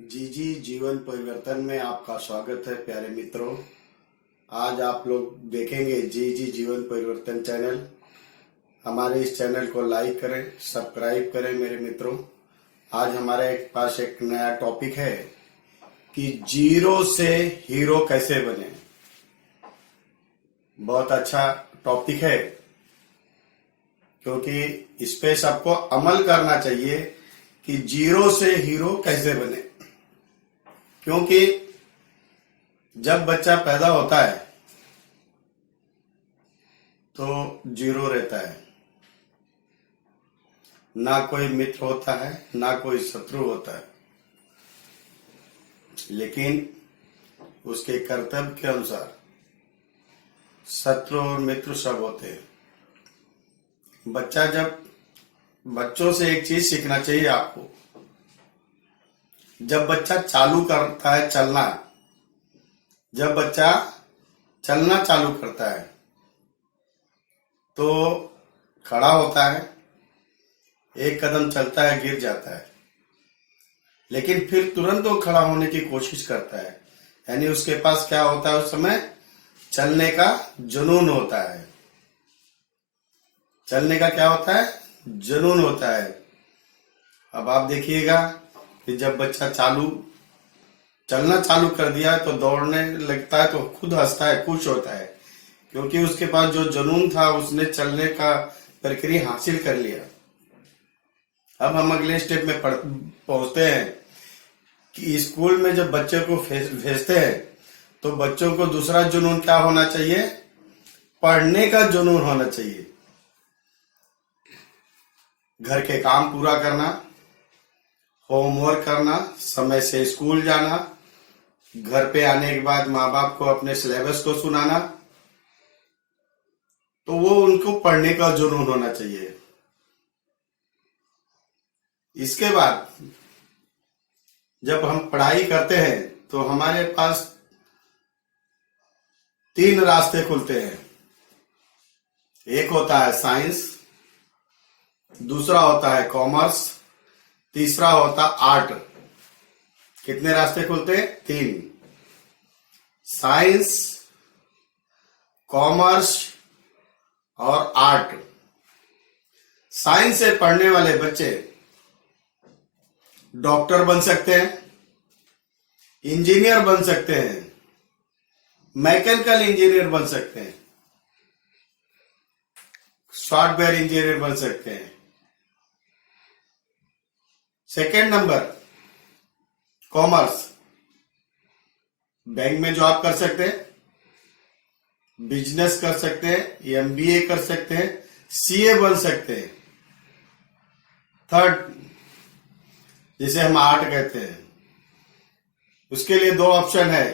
जी जी जीवन परिवर्तन में आपका स्वागत है प्यारे मित्रों। आज आप लोग देखेंगे जी जी जीवन परिवर्तन चैनल। हमारे इस चैनल को लाइक करें, सब्सक्राइब करें मेरे मित्रों। आज हमारे पास एक नया टॉपिक है कि जीरो से हीरो कैसे बने। बहुत अच्छा टॉपिक है क्योंकि इस पे सबको अमल करना चाहिए कि जीरो से हीरो कैसे बने। क्योंकि जब बच्चा पैदा होता है तो जीरो रहता है, ना कोई मित्र होता है ना कोई शत्रु होता है, लेकिन उसके कर्तव्य के अनुसार शत्रु और मित्र सब होते हैं। बच्चों से एक चीज सीखना चाहिए आपको। जब बच्चा चालू करता है चलना, जब बच्चा चलना चालू करता है तो खड़ा होता है, एक कदम चलता है, गिर जाता है, लेकिन फिर तुरंत वो खड़ा होने की कोशिश करता है। यानी उसके पास क्या होता है, उस समय चलने का जुनून होता है। चलने का क्या होता है? जुनून होता है। अब आप देखिएगा कि जब बच्चा चलना चालू कर दिया है तो दौड़ने लगता है तो खुद हंसता है, खुश होता है, क्योंकि उसके पास जो जुनून था उसने चलने का प्रक्रिया हासिल कर लिया। अब हम अगले स्टेप में पहुंचते हैं कि स्कूल में जब बच्चे को भेजते हैं तो बच्चों को दूसरा जुनून क्या होना चाहिए? पढ़ने का जुनून होना चाहिए। घर के काम पूरा करना, होमवर्क करना, समय से स्कूल जाना, घर पे आने के बाद माँ बाप को अपने सिलेबस को सुनाना, तो वो उनको पढ़ने का जुनून होना चाहिए। इसके बाद जब हम पढ़ाई करते हैं तो हमारे पास 3 रास्ते खुलते हैं। एक होता है साइंस, दूसरा होता है कॉमर्स, तीसरा होता आर्ट। कितने रास्ते खुलते हैं? 3। साइंस, कॉमर्स और आर्ट। साइंस से पढ़ने वाले बच्चे डॉक्टर बन सकते हैं, इंजीनियर बन सकते हैं, मैकेनिकल इंजीनियर बन सकते हैं, सॉफ्टवेयर इंजीनियर बन सकते हैं। सेकेंड नंबर कॉमर्स, बैंक में जॉब कर सकते हैं, बिजनेस कर सकते हैं, एमबीए कर सकते हैं, सीए बन सकते हैं। थर्ड, जिसे हम आर्ट कहते हैं, उसके लिए 2 ऑप्शन है।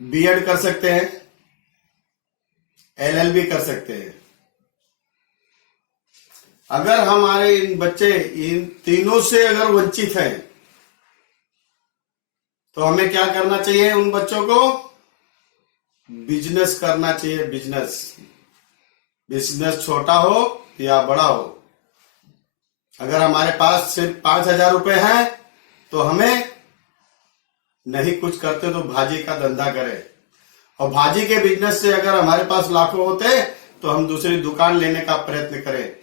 बीएड कर सकते हैं, एलएलबी कर सकते हैं। अगर हमारे इन बच्चे इन तीनों से अगर वंचित हैं तो हमें क्या करना चाहिए? उन बच्चों को बिजनेस करना चाहिए। बिजनेस छोटा हो या बड़ा हो, अगर हमारे पास सिर्फ 5,000 रुपए हैं तो हमें नहीं कुछ करते तो भाजी का धंधा करें, और भाजी के बिजनेस से अगर हमारे पास लाखों होते तो हम दूसरी दुकान लेने का प्रयत्न करें।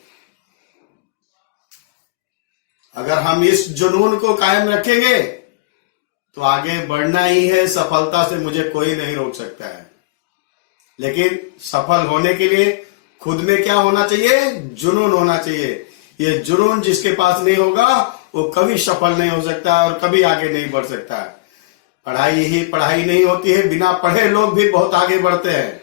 अगर हम इस जुनून को कायम रखेंगे तो आगे बढ़ना ही है। सफलता से मुझे कोई नहीं रोक सकता है, लेकिन सफल होने के लिए खुद में क्या होना चाहिए? जुनून होना चाहिए। ये जुनून जिसके पास नहीं होगा वो कभी सफल नहीं हो सकता और कभी आगे नहीं बढ़ सकता। पढ़ाई नहीं होती है, बिना पढ़े लोग भी बहुत आगे बढ़ते हैं।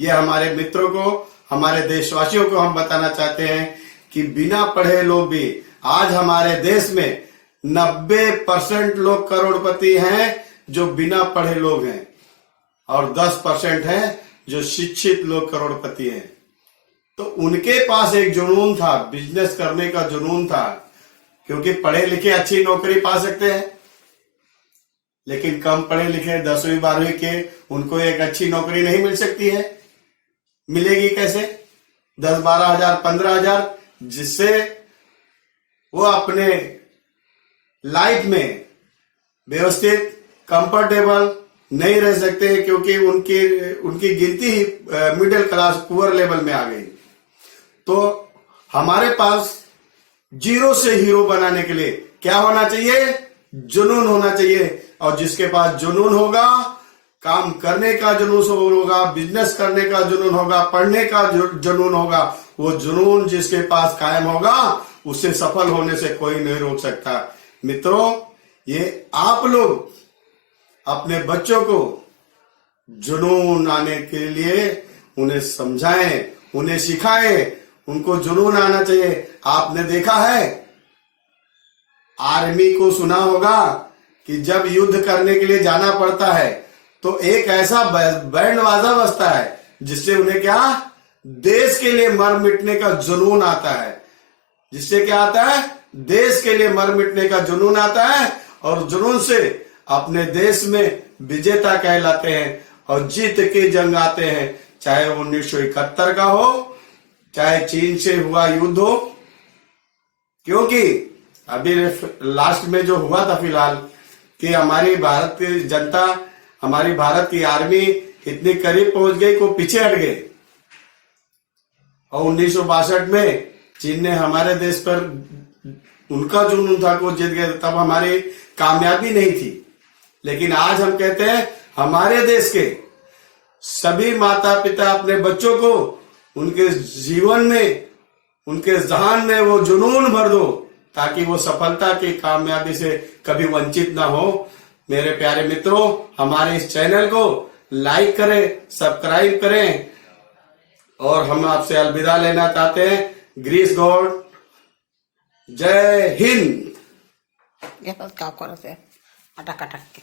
ये हमारे मित्रों को, हमारे देशवासियों को हम बताना चाहते हैं कि बिना पढ़े लोग भी, आज हमारे देश में 90% लोग करोड़पति हैं जो बिना पढ़े लोग हैं, और 10% हैं जो शिक्षित लोग करोड़पति हैं। तो उनके पास एक जुनून था, बिजनेस करने का जुनून था, क्योंकि पढ़े लिखे अच्छी नौकरी पा सकते हैं, लेकिन कम पढ़े लिखे 10वीं 12वीं के उनको एक अच्छी नौकरी नहीं मिल सकती है। मिलेगी कैसे? 10-12 हजार 15 हजार, जिससे वो अपने लाइफ में व्यवस्थित, कंफर्टेबल नहीं रह सकते, क्योंकि उनकी गिनती ही मिडिल क्लास पुअर लेवल में आ गई। तो हमारे पास जीरो से हीरो बनाने के लिए क्या होना चाहिए? जुनून होना चाहिए। और जिसके पास जुनून होगा, काम करने का जुनून होगा, बिजनेस करने का जुनून होगा, पढ़ने का जुनून होगा, वो जुनून जिसके पास कायम होगा, उसे सफल होने से कोई नहीं रोक सकता। मित्रों, ये आप लोग अपने बच्चों को जुनून आने के लिए उन्हें समझाएं, उन्हें सिखाएं, उनको जुनून आना चाहिए। आपने देखा है, आर्मी को सुना होगा कि जब युद्ध करने के लिए जाना पड़ता है तो एक ऐसा बैंड बाजा बजता है जिससे उन्हें क्या, देश के लिए मर मिटने का जुनून आता है। जिससे क्या आता है? देश के लिए मर मिटने का जुनून आता है, और जुनून से अपने देश में विजेता कहलाते हैं और जीत के जंग आते हैं। चाहे 1971 का हो, चाहे चीन से हुआ युद्ध हो। क्योंकि अभी लास्ट में जो हुआ था फिलहाल, कि हमारी भारत की जनता, हमारी भारत की आर्मी इतनी करीब पहुंच गई को पीछे हट गए, और 1962 में चीन ने हमारे देश पर उनका जुनून था को जीत गए, तब हमारी कामयाबी नहीं थी। लेकिन आज हम कहते हैं, हमारे देश के सभी माता पिता अपने बच्चों को उनके जीवन में, उनके जहान में वो जुनून भर दो, ताकि वो सफलता की कामयाबी से कभी वंचित ना हो। मेरे प्यारे मित्रों, हमारे इस चैनल को लाइक करें, सब्सक्राइब करें, और हम आपसे अलविदा लेना चाहते हैं। ग्रीस गॉड, जय हिंद। ये बस क्या करते हैं अटक अटक के।